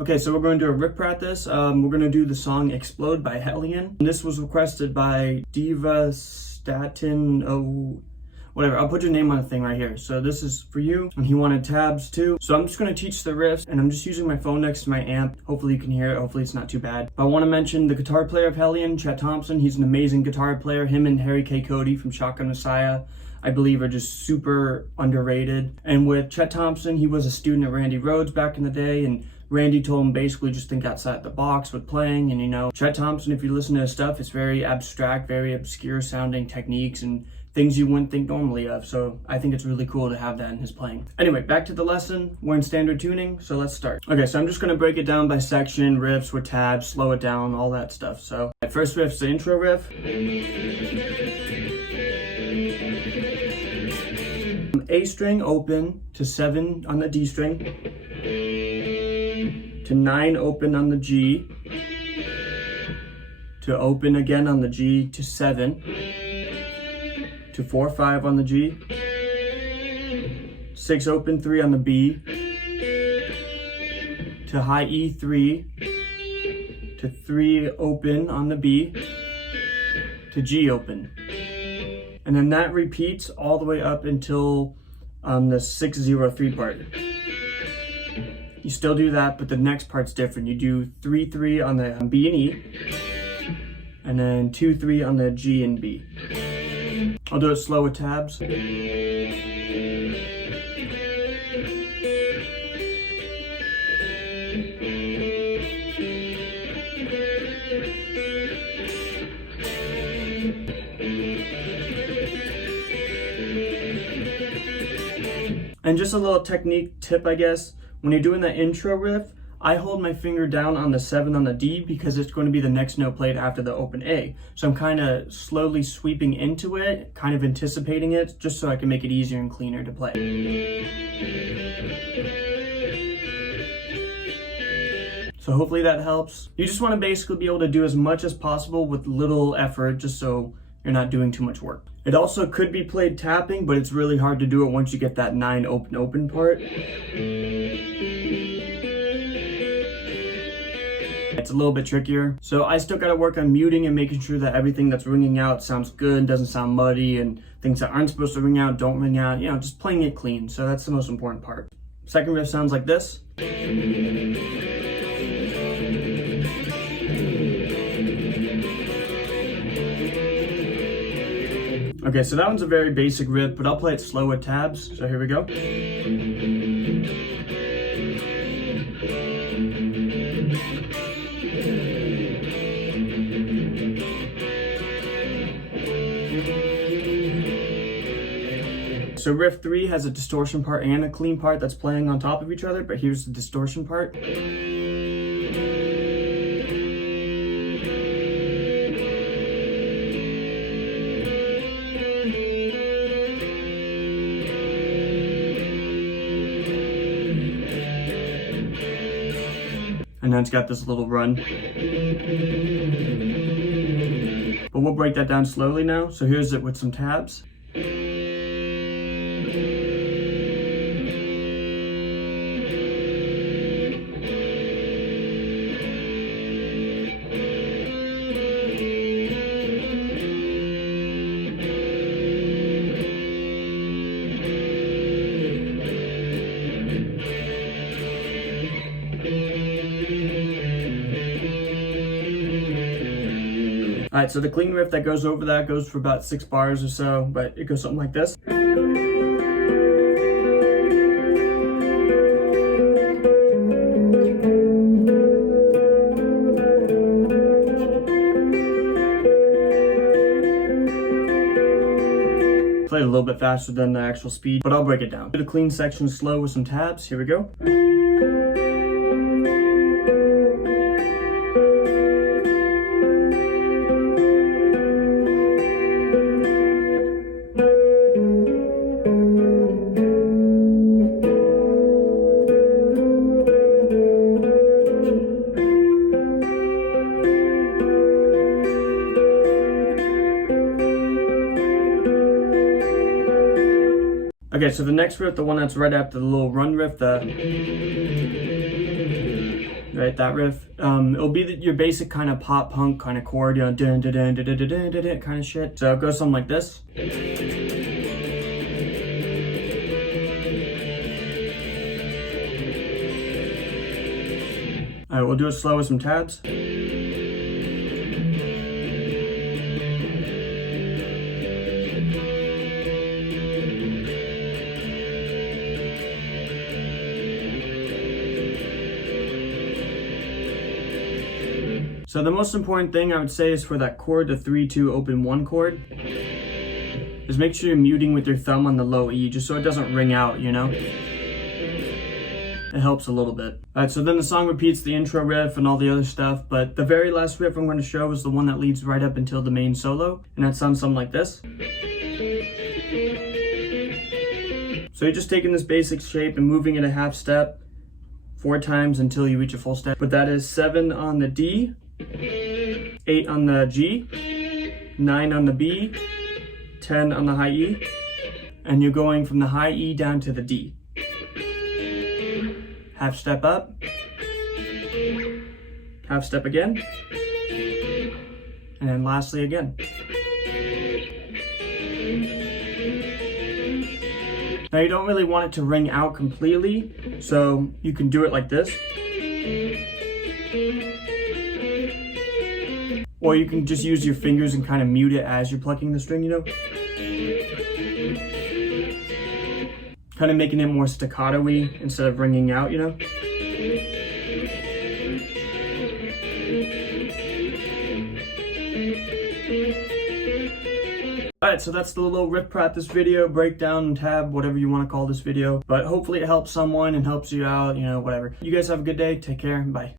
Okay, so we're going to do a riff practice. We're going to do the song Explode by Hellion. And this was requested by Diva Statin, oh, whatever. I'll put your name on the thing right here. So this is for you, and he wanted tabs too. So I'm just going to teach the riffs, and I'm just using my phone next to my amp. Hopefully you can hear it. Hopefully it's not too bad. But I want to mention the guitar player of Hellion, Chet Thompson. He's an amazing guitar player. Him and Harry K. Cody from Shotgun Messiah, I believe, are just super underrated. And with Chet Thompson, he was a student at Randy Rhoads back in the day, and Randy told him basically just think outside the box with playing. And you know, Chet Thompson, if you listen to his stuff, it's very abstract, very obscure sounding techniques and things you wouldn't think normally of. So I think it's really cool to have that in his playing. Anyway, back to the lesson. We're in standard tuning, so let's start. Okay, so I'm just gonna break it down by section, riffs with tabs, slow it down, all that stuff. So first riff's the intro riff. A string open to 7 on the D string, to 9 open on the G, to open again on the G to 7, to 4-5 on the G, 6 open 3 on the B, to high E3, to 3 open on the B, to G open. And then that repeats all the way up until the 6-0-3 part. You still do that, but the next part's different. You do 3-3 on the B and E, and then 2-3 on the G and B. I'll do it slow with tabs. And just a little technique tip, I guess. When you're doing the intro riff, I hold my finger down on the 7 on the D because it's going to be the next note played after the open A. So I'm kind of slowly sweeping into it, kind of anticipating it, just so I can make it easier and cleaner to play. So hopefully that helps. You just want to basically be able to do as much as possible with little effort, just so you're not doing too much work. It also could be played tapping, but it's really hard to do it once you get that 9 open part. It's a little bit trickier. So I still gotta work on muting and making sure that everything that's ringing out sounds good, doesn't sound muddy, and things that aren't supposed to ring out don't ring out. You know, just playing it clean. So that's the most important part. Second riff sounds like this. Okay, so that one's a very basic riff, but I'll play it slow with tabs. So here we go. So riff 3 has a distortion part and a clean part that's playing on top of each other, but here's the distortion part. And then it's got this little run. But we'll break that down slowly now. So here's it with some tabs. Alright, so the clean riff that goes over that goes for about 6 bars or so, but it goes something like this. Play it a little bit faster than the actual speed, but I'll break it down. Do the clean section slow with some tabs. Here we go. Okay, so the next riff, the one that's right after the little run riff, the right? That riff. It'll be your basic kind of pop punk kind of chord, you know, dun dun dun dun dun dun dun dun kind of shit. So it goes something like this. All right, we'll do it slow with some tabs. So the most important thing I would say is for that chord, the 3-2 open 1 chord, is make sure you're muting with your thumb on the low E, just so it doesn't ring out, you know? It helps a little bit. All right, so then the song repeats the intro riff and all the other stuff, but the very last riff I'm going to show is the one that leads right up until the main solo, and that sounds something like this. So you're just taking this basic shape and moving it a half step 4 times until you reach a full step. But that is 7 on the D, 8 on the G, 9 on the B, 10 on the high E, and you're going from the high E down to the D. Half step up, half step again, and then lastly again. Now you don't really want it to ring out completely, so you can do it like this. Or you can just use your fingers and kind of mute it as you're plucking the string, you know? Kind of making it more staccato-y instead of ringing out, you know? Alright, so that's the little riff practice video, breakdown, tab, whatever you want to call this video. But hopefully it helps someone and helps you out, you know, whatever. You guys have a good day. Take care. Bye.